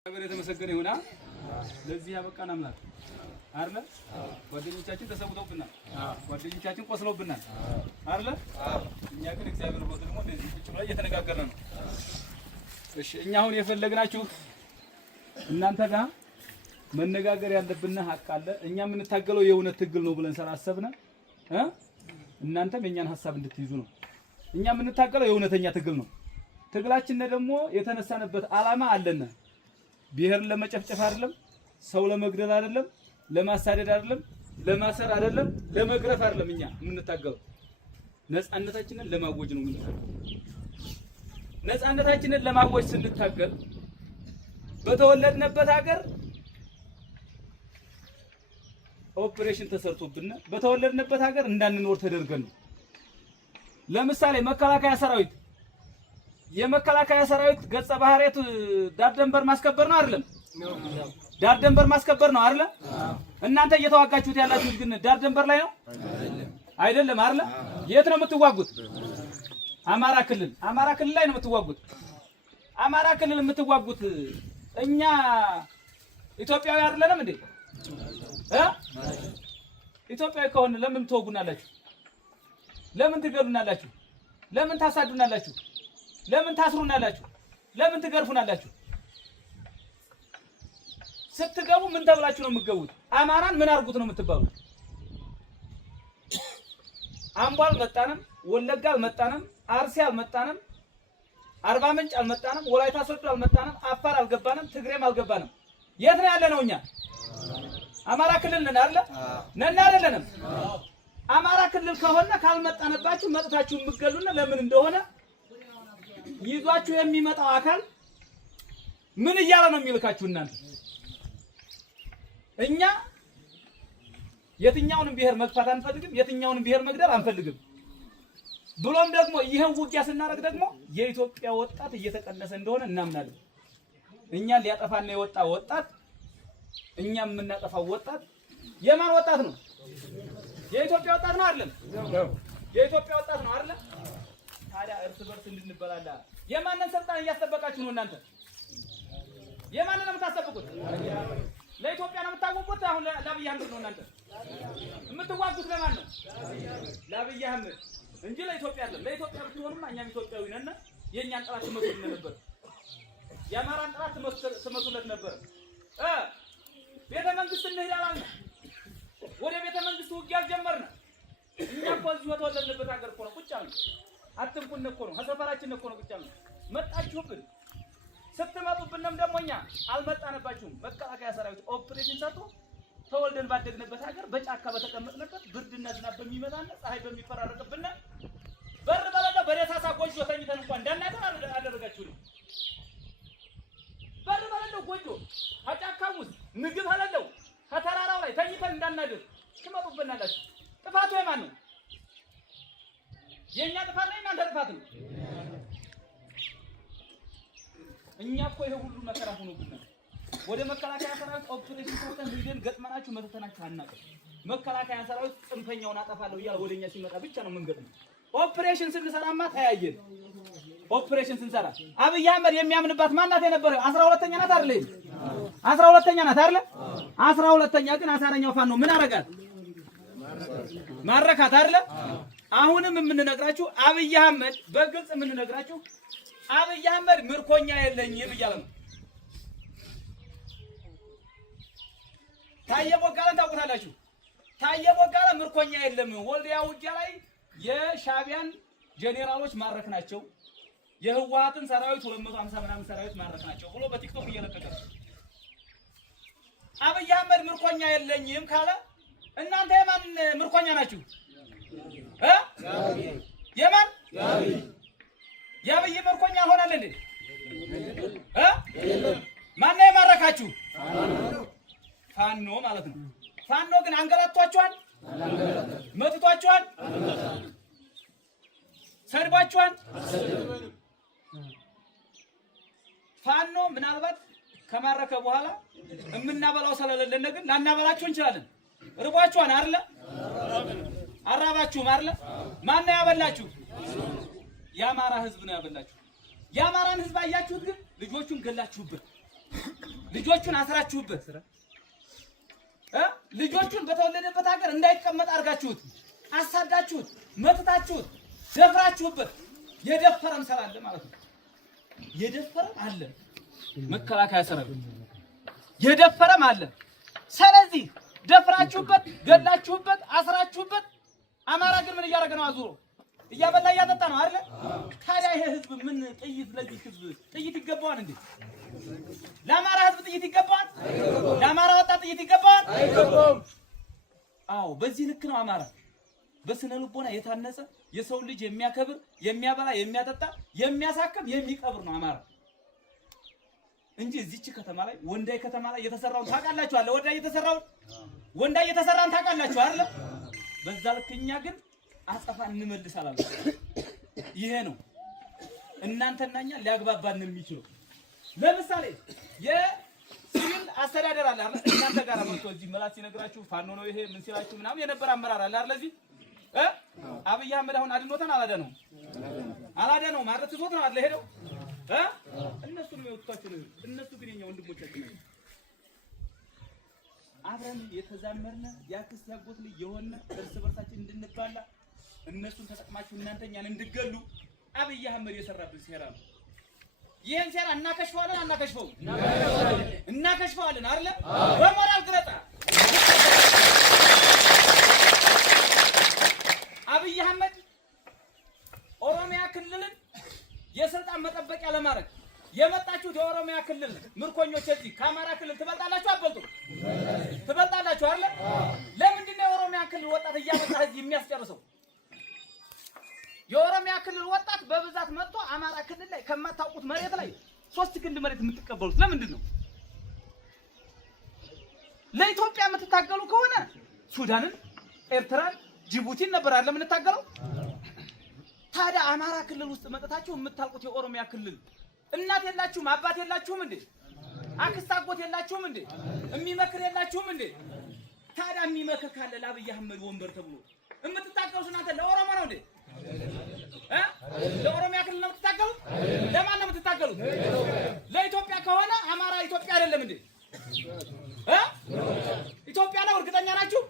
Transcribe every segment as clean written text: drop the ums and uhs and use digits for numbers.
እግዚአብሔር የተመሰገነ ይሁን። ለዚህ ያበቃን አምላክ አይደለ? ጓደኞቻችን ተሰውተውብናል፣ ጓደኞቻችን ቆስለውብናል አይደለ? እኛ ግን እግዚአብሔር ብሎ ደግሞ እንደዚህ ቁጭ ብለን እየተነጋገርን ነው። እሺ እኛ አሁን የፈለግናችሁ እናንተ ጋር መነጋገር ያለብን ሀቅ አለ። እኛ የምንታገለው የእውነት ትግል ነው ብለን ስላሰብን እናንተም የኛን ሐሳብ እንድትይዙ ነው። እኛ የምንታገለው የእውነተኛ ትግል ነው። ትግላችን ደግሞ የተነሳንበት ዓላማ አለና ብሔርን ለመጨፍጨፍ አይደለም፣ ሰው ለመግደል አይደለም፣ ለማሳደድ አይደለም፣ ለማሰር አይደለም፣ ለመግረፍ አይደለም። እኛ የምንታገለው ነፃነታችንን ለማወጅ ነው የምንታገለው። ነፃነታችንን ለማወጅ ስንታገል በተወለድንበት ሀገር ኦፕሬሽን ተሰርቶብን በተወለድንበት ሀገር እንዳንኖር ተደርገን ነው። ለምሳሌ መከላከያ ሰራዊት የመከላከያ ሰራዊት ገጸ ባህሪያት ዳር ደንበር ማስከበር ነው አይደለም? ዳር ደንበር ማስከበር ነው አይደለ? እናንተ እየተዋጋችሁት ያላችሁት ግን ዳር ደንበር ላይ ነው አይደለም አይደለ? የት ነው የምትዋጉት? አማራ ክልል ላይ ነው የምትዋጉት። አማራ ክልል የምትዋጉት እኛ ኢትዮጵያዊ አይደለንም እንዴ? ኢትዮጵያዊ ከሆነ ለምን ትወጉናላችሁ? ለምን ትገሉናላችሁ? ለምን ታሳዱናላችሁ? ለምን ታስሩናላችሁ? ለምን ትገርፉናላችሁ? ስትገቡ ምን ተብላችሁ ነው የምትገቡት? አማራን ምን አርጉት ነው የምትባሉት? አምቦ አልመጣንም፣ ወለጋ አልመጣንም፣ አርሲ አልመጣንም፣ አርባ ምንጭ አልመጣንም፣ ወላይታ ሶዶ አልመጣንም፣ አፋር አልገባንም፣ ትግሬም አልገባንም። የት ነው ያለነው እኛ? አማራ ክልል ነን አይደል? ነን አይደለንም? አማራ ክልል ከሆነ ካልመጣንባችሁ መጥታችሁ የምትገሉና ለምን እንደሆነ ይዟችሁ የሚመጣው አካል ምን እያለ ነው የሚልካችሁ? እናንተ እኛ የትኛውንም ብሔር መግፋት አንፈልግም፣ የትኛውንም ብሔር መግደል አንፈልግም። ብሎም ደግሞ ይሄን ውጊያ ስናደርግ ደግሞ የኢትዮጵያ ወጣት እየተቀነሰ እንደሆነ እናምናለን። እኛን ሊያጠፋና የወጣ ወጣት እኛ የምናጠፋው ወጣት የማን ወጣት ነው? የኢትዮጵያ ወጣት ነው አይደለም? የኢትዮጵያ ወጣት ነው አይደለም? ታዲያ እርስ በርስ እንድንበላላ የማንን ስልጣን እያስጠበቃችሁ ነው እናንተ? የማንን ነው የምታስጠብቁት? ለኢትዮጵያ ነው የምታወቁት? አሁን ለአብይ አህመድ ነው እናንተ የምትዋጉት? ለማን ነው? ለአብይ አህመድ እንጂ ለኢትዮጵያ አይደለም። ለኢትዮጵያ ብትሆኑማ እኛም ኢትዮጵያዊ ነን። የእኛን ጠላት ትመስሉን ነበር። የአማራን ጠላት ትመስሉለት ነበር። ቤተ መንግስት እንሄዳለን። ወደ ቤተ መንግስት ውጊያ ጀመርን። እኛ እኮ እዚህ የተወለድንበት ሀገር እኮ ነው ቁጭ አልን። አትንኩን እኮ ነው ሀሰፈራችን እኮ ነው ቁጭ አልን። መጣችሁብን። ስትመጡብንም ደግሞ እኛ አልመጣንባችሁም። መከላከያ ሰራዊት ኦፕሬሽን ሰርቶ ተወልደን ባደግንበት ሀገር በጫካ በተቀመጥንበት ብርድና ዝናብ በሚመታን ፀሐይ በሚፈራረቅብን በር በለለ በደሳሳ ጎጆ ተኝተን እንኳን እንዳናገር አደረጋችሁን። በር በለለው ጎጆ አጫካው ውስጥ ምግብ አለለው ከተራራው ላይ ተኝተን እንዳናደር ትመጡብናላችሁ። ጥፋቱ የማን ነው? የኛ ጥፋት ነው? እናንተ ጥፋት ነው? እኛ እኮ ይሄ ሁሉ መከራ ሆኖብናል። ወደ መከላከያ ሰራዊት ኦፕሬሽን ሰርተን ሄደን ገጥመናችሁ መተናችሁ አናውቅም። መከላከያ ሰራዊት ጽንፈኛውን አጠፋለሁ እያለ ወደኛ ሲመጣ ብቻ ነው የምንገጥመው። ኦፕሬሽን ስንሰራማ ተያየን። ኦፕሬሽን ስንሰራ አብይ አህመድ የሚያምንባት ማናት የነበረው? 12ኛ ናት አይደል? 12ኛ ናት አይደል? 12ኛ ግን አሳረኛው ፋኖ ምን አረጋት? ማረካት አይደል? አሁንም የምንነግራችሁ አብይ አህመድ በግልጽ የምንነግራችሁ አብይ አህመድ ምርኮኛ የለኝም እያለ ነው። ታየ ቦጋለን ታውቁታላችሁ። ታየ ቦጋለ ምርኮኛ የለም፣ ወልዲያ ውጊያ ላይ የሻቢያን ጄኔራሎች ማረክ ናቸው፣ የህወሓትን ሰራዊት 250 ምናምን ሰራዊት ማረክ ናቸው ብሎ በቲክቶክ እየለቀቀ ነው። አብይ አህመድ ምርኮኛ የለኝም ካለ እናንተ የማን ምርኮኛ ናችሁ? የማን የአብይ ምርኮኛ ሆናል እንዴ? ማን ነው የማረካችሁ? ፋኖ ማለት ነው። ፋኖ ግን አንገላቷቸዋል፣ መጥቷቸዋል፣ ሰድባቸዋል። ፋኖ ምናልባት ከማረከ በኋላ የምናበላው ስለሌለን ግን ላናበላችሁ እንችላለን። ርቧችኋል አይደለ? አራባችሁም አይደለ? ማን ነው ያበላችሁ? የአማራ ህዝብ ነው ያበላችሁ። የአማራን ህዝብ አያችሁት? ግን ልጆቹን ገላችሁበት። ልጆቹን አስራችሁበት ልጆቹን በተወለደበት ሀገር እንዳይቀመጥ አድርጋችሁት አሳዳችሁት መትታችሁት ደፍራችሁበት የደፈረም ሰራለ ማለት ነው። የደፈረም አለ መከላከያ ሰራዊት የደፈረም አለ። ስለዚህ ደፍራችሁበት ገላችሁበት አስራችሁበት አማራ ግን ምን እያደረገ ነው? አዙሮ እያበላ እያጠጣ ነው አይደል? ታዲያ ይሄ ህዝብ ምን ጥይት ለዚህ ህዝብ ጥይት ይገባዋል እንዴ? ለአማራ ህዝብ ጥይት ይገባዋል? ለአማራ ወጣት ጥይት ይገባዋል? አይገባም። አዎ በዚህ ልክ ነው አማራ በስነ ልቦና የታነጸ የሰው ልጅ የሚያከብር የሚያበላ የሚያጠጣ የሚያሳክም የሚቀብር ነው አማራ እንጂ እዚች ከተማ ላይ ወንዳይ ከተማ ላይ የተሰራውን ታውቃላችሁ አለ ወንዳይ የተሰራን ታውቃላችሁ አይደል? በዛ ልክኛ ግን አጸፋ እንመልሳለን። ይሄ ነው እናንተናኛ ሊያግባባን የሚችለው። ለምሳሌ የሲቪል አስተዳደር አለ አይደል? እናንተ ጋር መጥቶ እዚህ መላስ ሲነግራችሁ ፋኖ ነው ይሄ ምን ሲላችሁ ምናምን የነበረ አመራር አለ አይደል? እዚህ አብይ አህመድ አሁን አድኖታን አላዳነው ማለት ትቶት ነው አለ ሄደው እነሱ ነው የወጣቸው። እነሱ ግን የኛ ወንድሞቻችን ናቸው። አብረን የተዛመርነ ያክስት ያጎት ልጅ የሆነ እርስ በርሳችን እንድንባላ እነሱን ተጠቅማችሁ እናንተኛን እንድገሉ አብይ አህመድ የሰራብን ሴራ ነው። ይሄን ሴራ እናከሽፈዋለን አይደል? በሞራል ግለጣ አብይ አህመድ ኦሮሚያ ክልልን የስልጣን መጠበቂያ ለማድረግ የመጣችሁት የኦሮሚያ ክልል ምርኮኞች እዚህ ከአማራ ክልል ትበልጣላችሁ አትበልጡም? ትበልጣላችሁ አይደል? ለምንድን ነው የኦሮሚያ ክልል ወጣት እያመጣ እዚህ የሚያስጨርሰው? የኦሮሚያ ክልል ወጣት በብዛት መጥቶ አማራ ክልል ላይ ከማታውቁት መሬት ላይ 3 ክንድ መሬት የምትቀበሉት ለምንድን ነው? ለኢትዮጵያ የምትታገሉ ከሆነ ሱዳንን፣ ኤርትራን፣ ጅቡቲን ነበር አይደል የምንታገለው? ታዲያ አማራ ክልል ውስጥ መጥታችሁ የምታልቁት የኦሮሚያ ክልል እናት የላችሁም? አባት የላችሁም እንዴ? አክስት አጎት የላችሁም እንዴ? የሚመክር የላችሁም እንዴ? ታዲያ የሚመክር ካለ ለአብይ አህመድ ወንበር ተብሎ የምትታገሉት እናንተ ለኦሮሞ ነው እንዴ? ለኦሮሚያ ክልል ነው የምትታገሉት? ለማን ነው የምትታገሉት? ለኢትዮጵያ ከሆነ አማራ ኢትዮጵያ አይደለም እንዴ? ኢትዮጵያ ነው። እርግጠኛ ናችሁ?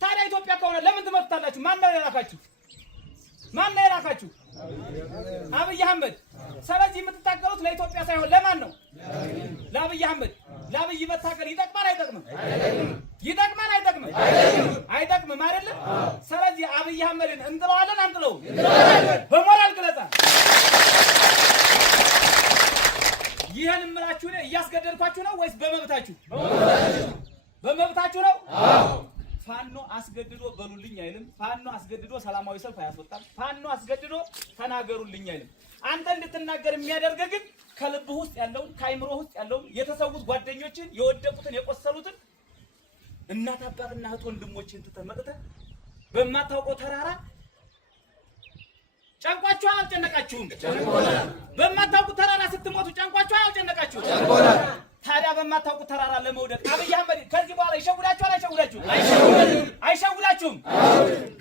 ታዲያ ኢትዮጵያ ከሆነ ለምን ትመርጣላችሁ? ማን ነው የላካችሁ? አብይ አህመድ። ስለዚህ የምትታገሉት ለኢትዮጵያ ሳይሆን ለማን ነው? ለአብይ አህመድ። ለአብይ መታገል ይጠቅማል አይጠቅምም? ይጠቅማል አይጠቅምም? አይጠቅምም አይደለም? ስለዚህ አብይ አህመድን እንጥለዋለን አንጥለውም? በሞራል ግለጻ ይሄን እምላችሁ ነው። እያስገደድኳችሁ ነው ወይስ በመብታችሁ? በመብታችሁ ነው። ፋኖ አስገድዶ በሉልኝ አይልም። ፋኖ አስገድዶ ሰላማዊ ሰልፍ አያስወጣም። ፋኖ አስገድዶ ተናገሩልኝ አይልም። አንተ እንድትናገር የሚያደርግ ግን ከልብህ ውስጥ ያለውን ከአይምሮ ውስጥ ያለውን የተሰዉት ጓደኞችን የወደቁትን የቆሰሉትን እናት አባትና እህት ወንድሞችን ትተህ መጥተህ በማታውቀው ተራራ ጨንቋችሁ አልጨነቃችሁም? በማታውቁት ተራራ ስትሞቱ ጨንቋችሁ አልጨነቃችሁም? ታዲያ በማታውቁት ተራራ ለመውደቅ አብይ አህመድ ከዚህ በኋላ ይሸውዳችኋል? አይሸውዳችሁም?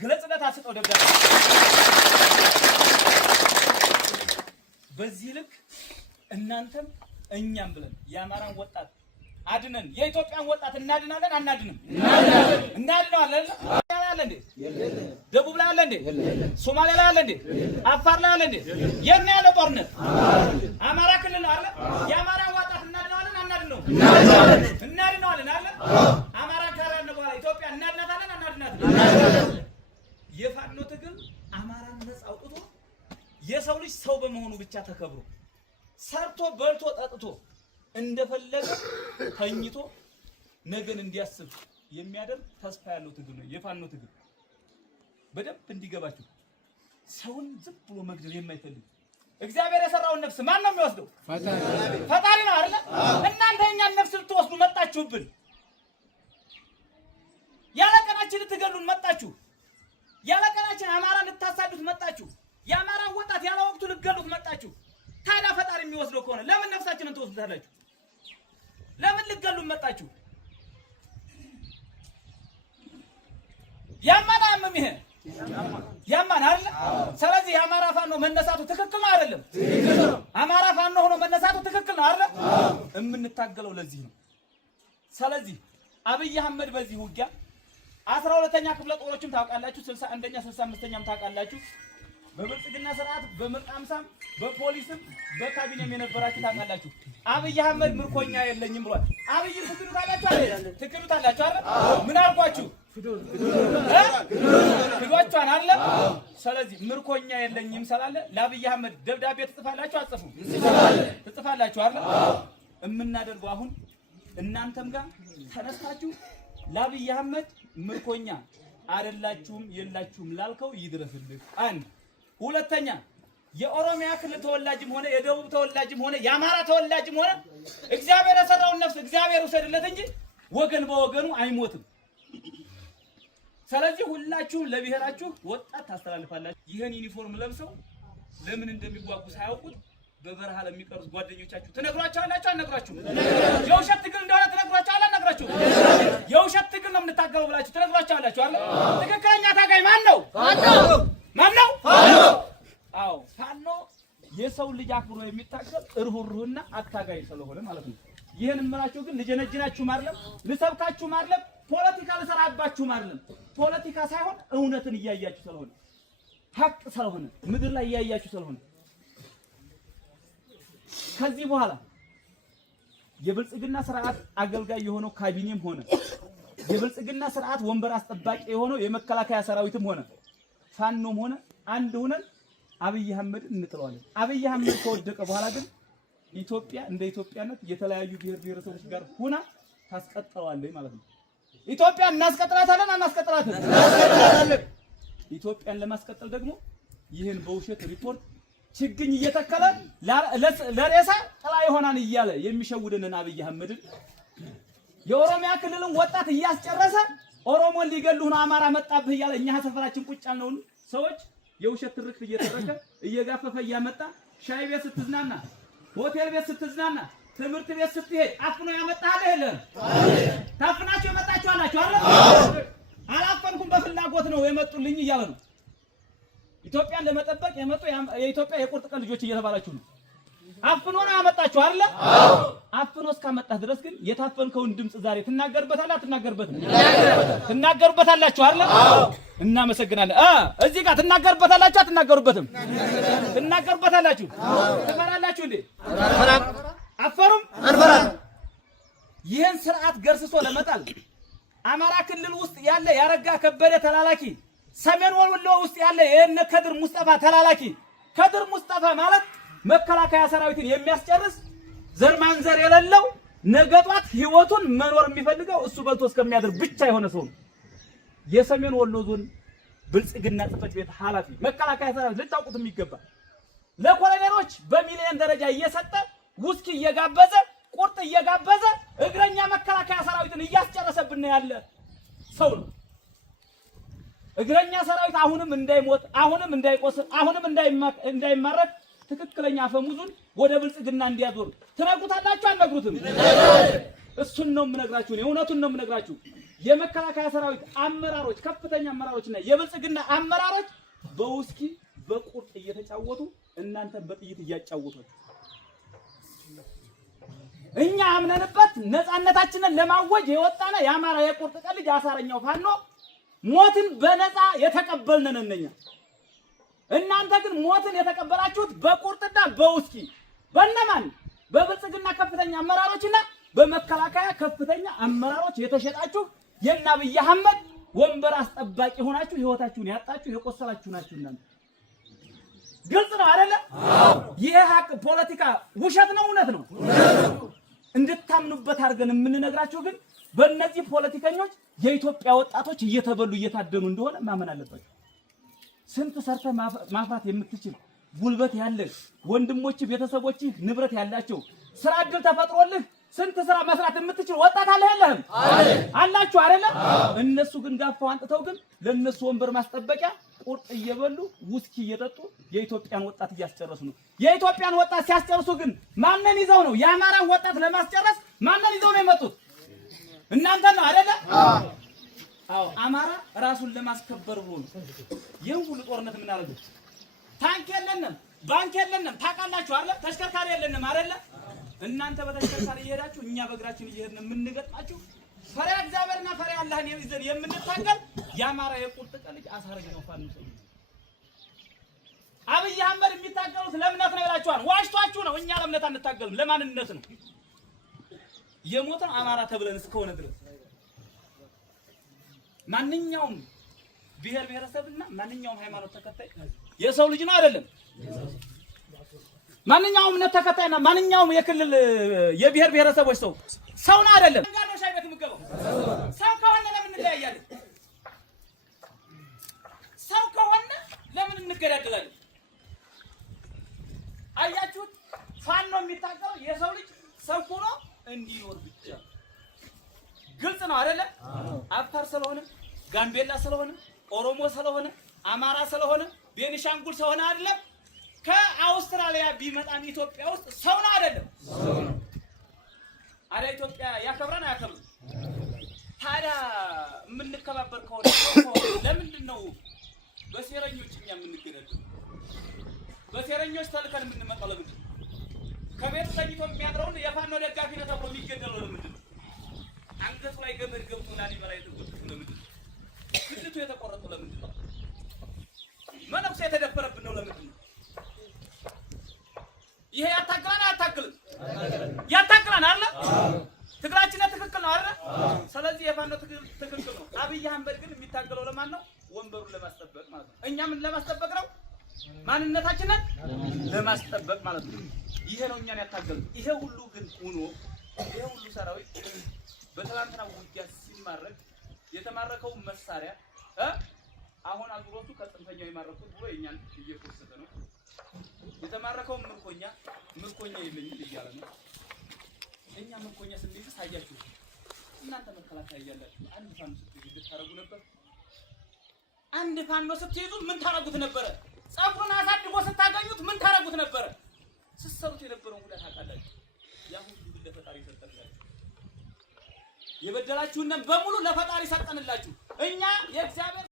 ግለጽለት አስጠው ደብዳቤ። በዚህ ልክ እናንተም እኛም ብለን የአማራን ወጣት አድነን የኢትዮጵያን ወጣት እናድናለን አናድንም? እናድናለን። አለ እንዴ? ደቡብ ላይ አለ እንዴ? ሶማሊያ ላይ አለ እንዴ? አፋር ላይ አለ እንዴ? የት ነው ያለው ጦርነት? አማራ ክልል ነው አይደል? የአማራን ወጣት እናድናለን አናድነው? እናድናለን አይደል? አማራ ካራነ በኋላ ኢትዮጵያ እናድናታለን አናድናታለን? የፋኖ ትግል አማራን ነፃ አውጥቶ የሰው ልጅ ሰው በመሆኑ ብቻ ተከብሮ ሰርቶ በልቶ ጠጥቶ እንደፈለገ ተኝቶ ነገን እንዲያስብ የሚያደርግ ተስፋ ያለው ትግል ነው የፋኖ ትግል። በደንብ እንዲገባችሁ ሰውን ዝም ብሎ መግደል የማይፈልግ እግዚአብሔር የሰራውን ነፍስ ማን ነው የሚወስደው? ፈጣሪ ነው አይደል? እናንተ የኛን ነፍስ ልትወስዱ መጣችሁብን። ያለ ቀናችን ልትገሉን መጣችሁ። ያለ ቀናችን አማራን ልታሳዱት መጣችሁ። የአማራ ወጣት ያለ ወቅቱ ልትገሉት መጣችሁ። ታዲያ ፈጣሪ የሚወስደው ከሆነ ለምን ነፍሳችንን ትወስዳላችሁ? ለምን ልትገሉን መጣችሁ? ያማናም ይሄ ያማን አይደል? ስለዚህ የአማራ ፋኖ መነሳቱ ትክክል ነው አይደለም? አማራ ፋኖ ሆኖ መነሳቱ ትክክል ነው አይደል? የምንታገለው ለዚህ ነው። ስለዚህ አብይ አህመድ በዚህ ውጊያ 12ኛ ክፍለ ጦሮችም ታውቃላችሁ፣ 61ኛ 65ኛም ታውቃላችሁ። በብልጽግና ስርዓት በመቃምሳም በፖሊስም በካቢኔም የነበራችሁ ታውቃላችሁ። አብይ አህመድ ምርኮኛ የለኝም ብሏል። አብይ ትክሉታላችሁ አይደል? ትክሉታላችሁ አይደል? ምን አልኳችሁ? ክዷቿን አለ። ስለዚህ ምርኮኛ የለኝም ስላለ ለአብይ አህመድ ደብዳቤ ትጽፋላችሁ አጽፉ? ትጽፋላችሁ አይደል? የምናደርገው አሁን እናንተም ጋር ተነስታችሁ ለአብይ አህመድ ምርኮኛ አይደላችሁም የላችሁም ላልከው ይድረስልህ። አንድ ሁለተኛ የኦሮሚያ ክልል ተወላጅም ሆነ የደቡብ ተወላጅም ሆነ የአማራ ተወላጅም ሆነ እግዚአብሔር የሰራውን ነፍስ እግዚአብሔር ውሰድለት እንጂ ወገን በወገኑ አይሞትም። ስለዚህ ሁላችሁም ለብሔራችሁ ወጣት ታስተላልፋላችሁ። ይሄን ዩኒፎርም ለብሰው ለምን እንደሚጓጉ ሳያውቁት በበረሃ ለሚቀሩት ጓደኞቻችሁ ትነግሯቸዋላችሁ አልነግራችሁም? የውሸት ትግል እንደሆነ ትነግሯቸዋላችሁ አልነግራችሁም? የውሸት ትግል ነው የምንታገለው ብላችሁ ትነግሯቸዋላችሁ አይደል? ትክክለኛ ታጋይ ማን ነው? ማን ነው? አዎ ፋኖ የሰው ልጅ አክብሮ የሚታገል እርሁሩህና አታጋይ ስለሆነ ማለት ነው። ይሄን እምላችሁ ግን ልጀነጅናችሁ ማርለም ልሰብካችሁ ማርለም ፖለቲካ ልሰራባችሁ ማርለም ፖለቲካ ሳይሆን እውነትን እያያችሁ ስለሆነ ሀቅ ስለሆነ ምድር ላይ እያያችሁ ስለሆነ ከዚህ በኋላ የብልጽግና ስርዓት አገልጋይ የሆነው ካቢኔም ሆነ የብልጽግና ስርዓት ወንበር አስጠባቂ የሆነው የመከላከያ ሰራዊትም ሆነ ፋኖም ሆነ አንድ ሆነን አብይ አህመድ እንጥለዋለን። አብይ አህመድ ከወደቀ በኋላ ግን ኢትዮጵያ እንደ ኢትዮጵያነት የተለያዩ ብሔር ብሔረሰቦች ጋር ሆና ታስቀጥለዋለች ማለት ነው። ኢትዮጵያ እናስቀጥላታለን አናስቀጥላትም? እናስቀጥላታለን። ኢትዮጵያን ለማስቀጠል ደግሞ ይህን በውሸት ሪፖርት ችግኝ እየተከለ ለሬሳ ጥላ ይሆናል እያለ የሚሸውድንን አብይ አህመድን የኦሮሚያ ክልልን ወጣት እያስጨረሰ ኦሮሞን ሊገሉህ ነው አማራ መጣብህ እያለ እኛ ሰፈራችን ቁጭ ያልነውን ሰዎች የውሸት ትርክት እየተረከ እየጋፈፈ እያመጣ ሻይ ቤት ስትዝናና፣ ሆቴል ቤት ስትዝናና፣ ትምህርት ቤት ስትሄድ አፍኖ ያመጣህ አይደለም? ታፍናችሁ የመጣችሁ አላችሁ አይደል? አላፈንኩም በፍላጎት ነው የመጡልኝ እያለ ነው። ኢትዮጵያን ለመጠበቅ የመጡ የኢትዮጵያ የቁርጥ ቀን ልጆች እየተባላችሁ ነው። አፍኖ ነው ያመጣችሁ አይደል? አፍኖ እስካመጣህ ድረስ ግን የታፈንከውን ድምጽ ዛሬ ትናገርበታለህ አትናገርበትም? ትናገርበታላችሁ አይደል? እናመሰግናለን። እዚህ ጋር ትናገርበታላችሁ አትናገሩበትም? ትናገርበታላችሁ። ትፈራላችሁ እንዴ? አፈሩም አንፈራም። ይህን ስርዓት ገርስሶ ለመጣል አማራ ክልል ውስጥ ያለ ያረጋ ከበደ ተላላኪ፣ ሰሜን ወሎ ውስጥ ያለ የነ ከድር ሙስጠፋ ተላላኪ። ከድር ሙስጠፋ ማለት መከላከያ ሰራዊትን የሚያስጨርስ ዘር ማንዘር የሌለው ነገጧት ህይወቱን መኖር የሚፈልገው እሱ በልቶ እስከሚያድር ብቻ የሆነ ሰው ነው። የሰሜን ወሎ ዞን ብልጽግና ጽሕፈት ቤት ኃላፊ መከላከያ ሰራዊት ልታውቁት የሚገባ ለኮሎኔሎች በሚሊዮን ደረጃ እየሰጠ ውስኪ እየጋበዘ ቁርጥ እየጋበዘ እግረኛ መከላከያ ሰራዊትን እያስጨረሰብን ያለ ሰው ነው። እግረኛ ሰራዊት አሁንም እንዳይሞት፣ አሁንም እንዳይቆስል፣ አሁንም እንዳይማረክ ትክክለኛ አፈሙዙን ወደ ብልጽግና እንዲያዞር ትነግሩታላችሁ አልነግሩትም? እሱን ነው የምነግራችሁ፣ እውነቱን ነው የምነግራችሁ። የመከላከያ ሰራዊት አመራሮች፣ ከፍተኛ አመራሮችና የብልጽግና አመራሮች በውስኪ በቁርጥ እየተጫወቱ እናንተን በጥይት እያጫወቷችሁ እኛ አምነንበት ነፃነታችንን ለማወጅ የወጣነ የአማራ የቁርጥ ቀን ልጅ አሳረኛው ፋኖ ሞትን በነፃ የተቀበልነን እነኛ። እናንተ ግን ሞትን የተቀበላችሁት በቁርጥና በውስኪ በእነማን? በብልጽግና ከፍተኛ አመራሮችና በመከላከያ ከፍተኛ አመራሮች የተሸጣችሁ የእነ አብይ አህመድ ወንበር አስጠባቂ ሆናችሁ ህይወታችሁን ያጣችሁ የቆሰላችሁ ናችሁ እናንተ። ግልጽ ነው አይደለ? ይሄ ሀቅ ፖለቲካ ውሸት ነው እውነት ነው እንድታምኑበት አድርገን የምንነግራችሁ ግን በእነዚህ ፖለቲከኞች የኢትዮጵያ ወጣቶች እየተበሉ እየታደኑ እንደሆነ ማመን አለባችሁ። ስንት ሰርተ ማፍራት የምትችል ጉልበት ያለህ ወንድሞች ቤተሰቦች ንብረት ያላቸው ስራ እድል ተፈጥሮልህ ስንት ስራ መስራት የምትችል ወጣት አለ የለህም? አላችሁ አይደለ? እነሱ ግን ጋፋው አንጥተው ግን ለነሱ ወንበር ማስጠበቂያ ቁርጥ እየበሉ ውስኪ እየጠጡ የኢትዮጵያን ወጣት እያስጨረሱ ነው። የኢትዮጵያን ወጣት ሲያስጨርሱ ግን ማንን ይዘው ነው? የአማራን ወጣት ለማስጨረስ ማንን ይዘው ነው የመጡት? እናንተ ነው አይደለ? አዎ አማራ ራሱን ለማስከበር ብሎ ነው ይሄን ሁሉ ጦርነት የምናደርገው። ታንክ የለንም፣ ባንክ የለንም፣ ታውቃላችሁ አይደል? ተሽከርካሪ የለንም አይደል? እናንተ በተሽከርካሪ እየሄዳችሁ እኛ በእግራችን እየሄድን የምንገጥማችሁ ፈሪሃ እግዚአብሔርና ፈሪሃ አላህን ይዘን የምንታገል የአማራ የቁርጥ ቀን ልጅ አሳረጅ ነው ፋኖ ሰው። አብይ አህመድ የሚታገሉት ለእምነት ነው ይላችኋል። ዋሽቷችሁ ነው። እኛ ለእምነት አንታገልም፣ ለማንነት ነው። የሞተው አማራ ተብለን እስከሆነ ድረስ ማንኛውም ብሔር ብሔረሰብና ማንኛውም ሃይማኖት ተከታይ የሰው ልጅ ነው አይደለም? ማንኛውም እምነት ተከታይና ማንኛውም የክልል የብሔር ብሔረሰቦች ሰው ነው አይደለም? ጋር ነው ሻይ ቤት የምትገባው። ሰው ከሆነ ለምን እንለያያለን? ሰው ከሆነ ለምን እንገዳደላለን? አያችሁት? ፋኖ የሚታገለው የሰው ልጅ ሰው ሆኖ እንዲኖር ብቻ። ግልጽ ነው አይደለ? አፋር ስለሆነ፣ ጋምቤላ ስለሆነ፣ ኦሮሞ ስለሆነ፣ አማራ ስለሆነ፣ ቤኒሻንጉል ስለሆነ አይደለም። ከአውስትራሊያ ቢመጣም ኢትዮጵያ ውስጥ ሰው ነው አይደለም? አረ ኢትዮጵያ ያከብራን አያከብርም? ታዲያ የምንከባበር ከሆነ ለምንድን ነው በሴረኞች እኛ የምንገደለው? በሴረኞች ተልከን የምንመጣው ለምንድን ነው? ከቤቱ ተኝቶ የሚያድረውን የፋኖ ደጋፊ ነው ተብሎ የሚገደለው ለምንድን ነው? አንገቱ ላይ ገመድ ገብቶ ላሊበላ የተጎተተው ለምንድን ነው? ብልቱ የተቆረጠው ለምንድን ነው? መነኩሴ የተደፈረብን ነው ለምንድን ነው? ይሄ ያታግላን አያታግልም? ያታግላን አይደል? ትግላችን ትክክል ነው አይደል? ስለዚህ የፋኖ ትክክል ነው። አብይ አህመድ ግን የሚታገለው ለማን ነው? ወንበሩን ለማስጠበቅ ማለት ነው። እኛ ምን ለማስጠበቅ ነው? ማንነታችንን ለማስጠበቅ ማለት ነው። ይሄ ነው እኛን ያታገለው። ይሄ ሁሉ ግን ሆኖ ይሄ ሁሉ ሰራዊት በትናንትናው ውጊያ ሲማረክ የተማረከው መሳሪያ አሁን አግሮቱ ከጥንፈኛው የማረኩት ብሎ የኛን እየቆሰተ ነው። የተማረከው ምርኮኛ የለኝም እያለ ነው። እኛ ምርኮኛ ስንይዝ ታያችሁ። እናንተ መከላከያ እያላችሁ አንድ ፋኖ ስትይዙ ታረጉ ነበር? አንድ ፋኖ ስትይዙ ምን ታረጉት ነበረ? ጸጉሩን አሳድጎ ስታገኙት ምን ታረጉት ነበረ? ስትሰሩት የነበረው ጉዳት ታውቃላችሁ። ያ ሁሉ ለፈጣሪ ሰጠንላችሁ። የበደላችሁን በሙሉ ለፈጣሪ ሰጠንላችሁ። እኛ የእግዚአብሔር